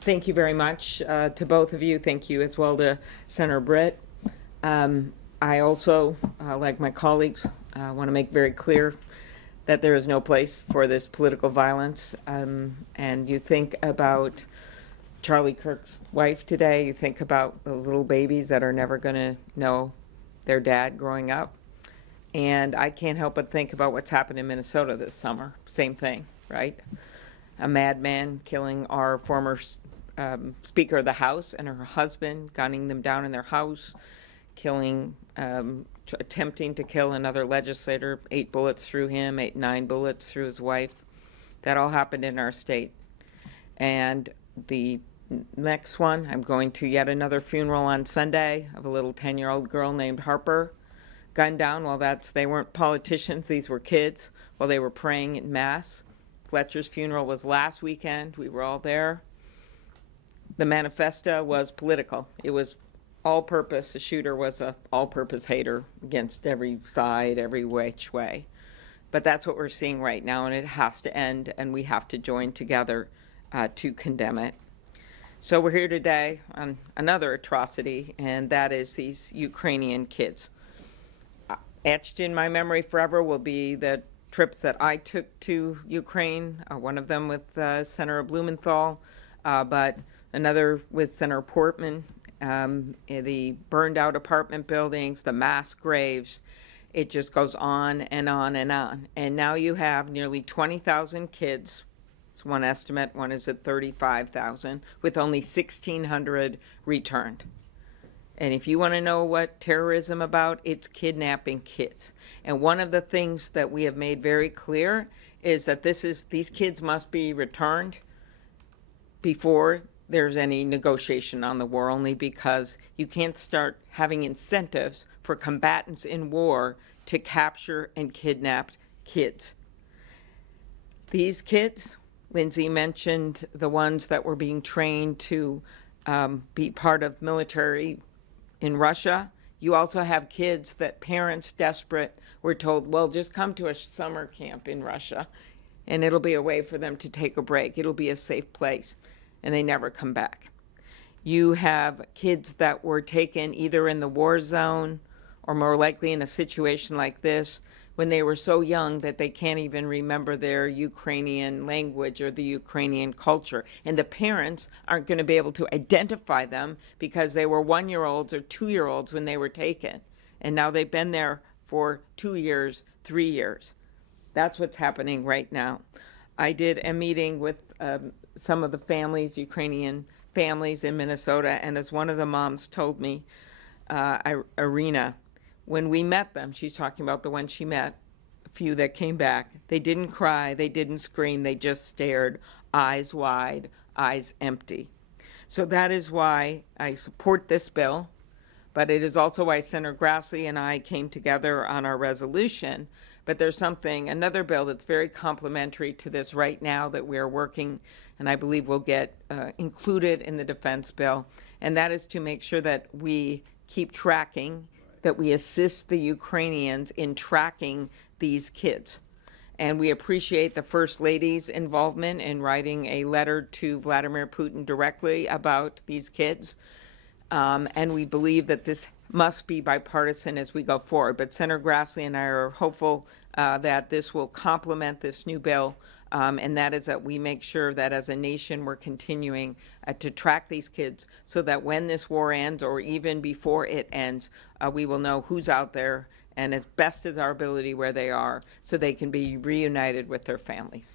Thank you very much to both of you. Thank you as well to Senator Britt. I also, like my colleagues, want to make very clear that there is no place for this political violence. And you think about Charlie Kirk's wife today, you think about those little babies that are never going to know their dad growing up. And I can't help but think about what's happened in Minnesota this summer. Same thing, right? A madman killing our former Speaker of the House and her husband, gunning them down in their house, attempting to kill another legislator, 8 bullets through him, 9 bullets through his wife. That all happened in our state. And the next one, I'm going to yet another funeral on Sunday of a little 10-year-old girl named Harper, gunned down. Well, they weren't politicians, these were kids, while they were praying in Mass. Fletcher's funeral was last weekend. We were all there. The manifesto was political. It was all-purpose. The shooter was an all-purpose hater against every side, every which way. But that's what we're seeing right now, and it has to end, and we have to join together to condemn it. So we're here today on another atrocity, and that is these Ukrainian kids. Etched in my memory forever will be the trips that I took to Ukraine, one of them with Senator Blumenthal, but another with Senator Portman, the burned out apartment buildings, the mass graves. It just goes on and on and on. And now you have nearly 20,000 kids. It's one estimate, one is at 35,000, with only 1,600 returned. And if you want to know what terrorism about, it's kidnapping kids. And one of the things that we have made very clear is that these kids must be returned before there's any negotiation on the war, only because you can't start having incentives for combatants in war to capture and kidnap kids. These kids, Lindsay mentioned the ones that were being trained to be part of military in Russia. You also have kids that parents, desperate, were told, well, just come to a summer camp in Russia and it'll be a way for them to take a break. It'll be a safe place. And they never come back. You have kids that were taken either in the war zone or more likely in a situation like this when they were so young that they can't even remember their Ukrainian language or the Ukrainian culture. And the parents aren't going to be able to identify them because they were 1-year-olds or 2-year-olds when they were taken. And now they've been there for 2 years, 3 years. That's what's happening right now. I did a meeting with some of the families, Ukrainian families in Minnesota, and as one of the moms told me, Irina, when we met them, she's talking about the one she met, a few that came back, they didn't cry, they didn't scream, they just stared, eyes wide, eyes empty. So that is why I support this bill, but it is also why Senator Grassley and I came together on our resolution. But there's another bill that's very complementary to this right now that we're working, and I believe will get included in the defense bill, and that is to make sure that we keep tracking, that we assist the Ukrainians in tracking these kids. And we appreciate the First Lady's involvement in writing a letter to Vladimir Putin directly about these kids. And we believe that this must be bipartisan as we go forward. But Senator Grassley and I are hopeful that this will complement this new bill, and that is that we make sure that as a nation we're continuing to track these kids so that when this war ends or even before it ends, we will know who's out there and as best as our ability where they are so they can be reunited with their families.